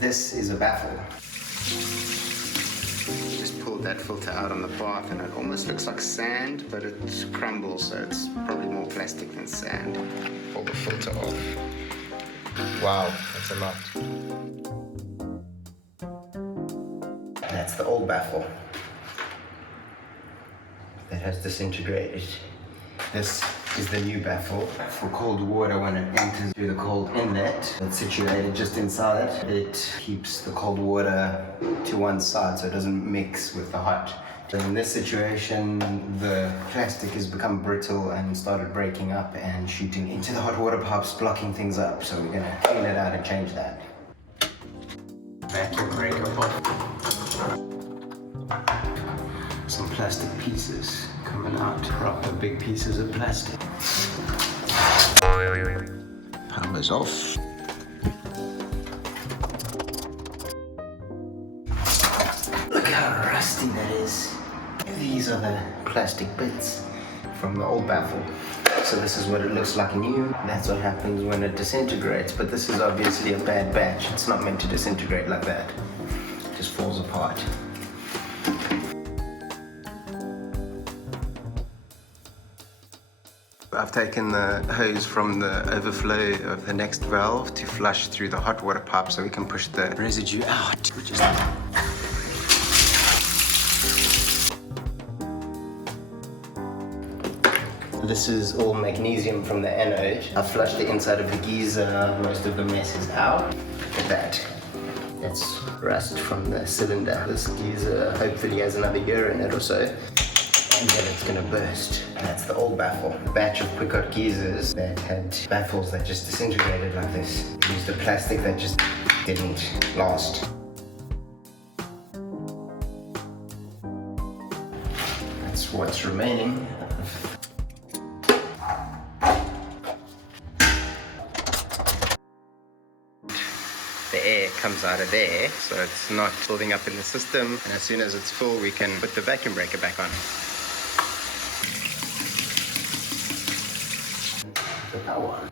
This is a baffle. Just pulled that filter out on the bath and it almost looks like sand, but it crumbles, so it's probably more plastic than sand. Pull the filter off. Wow, that's a lot. That's the old baffle that has disintegrated. This is the new baffle for cold water when it enters through the cold inlet. It's situated just inside. It keeps the cold water to one side so it doesn't mix with the hot. In this situation, the plastic has become brittle and started breaking up and shooting into the hot water pipes, blocking things up. So we're gonna clean it out and change that. Vacuum breaker pop. Some plastic pieces coming out, proper big pieces of plastic. Power's off. Look how rusty that is. These are the plastic bits from the old baffle. So this is what it looks like new. That's what happens when it disintegrates, but this is obviously a bad batch. It's not meant to disintegrate like that. It just falls apart. I've taken the hose from the overflow of the next valve to flush through the hot water pipe so we can push the residue out, which is This is all magnesium from the anode. I flushed the inside of the geyser, most of the mess is out. Look at that. That's rust from the cylinder. This geyser hopefully has another year in it or so, and then it's gonna burst. And that's the old baffle. A batch of quick hot geysers that had baffles that just disintegrated like this. Used a plastic that just didn't last. That's what's remaining. The air comes out of there, so it's not building up in the system, and as soon as it's full we can put the vacuum breaker back on. The power.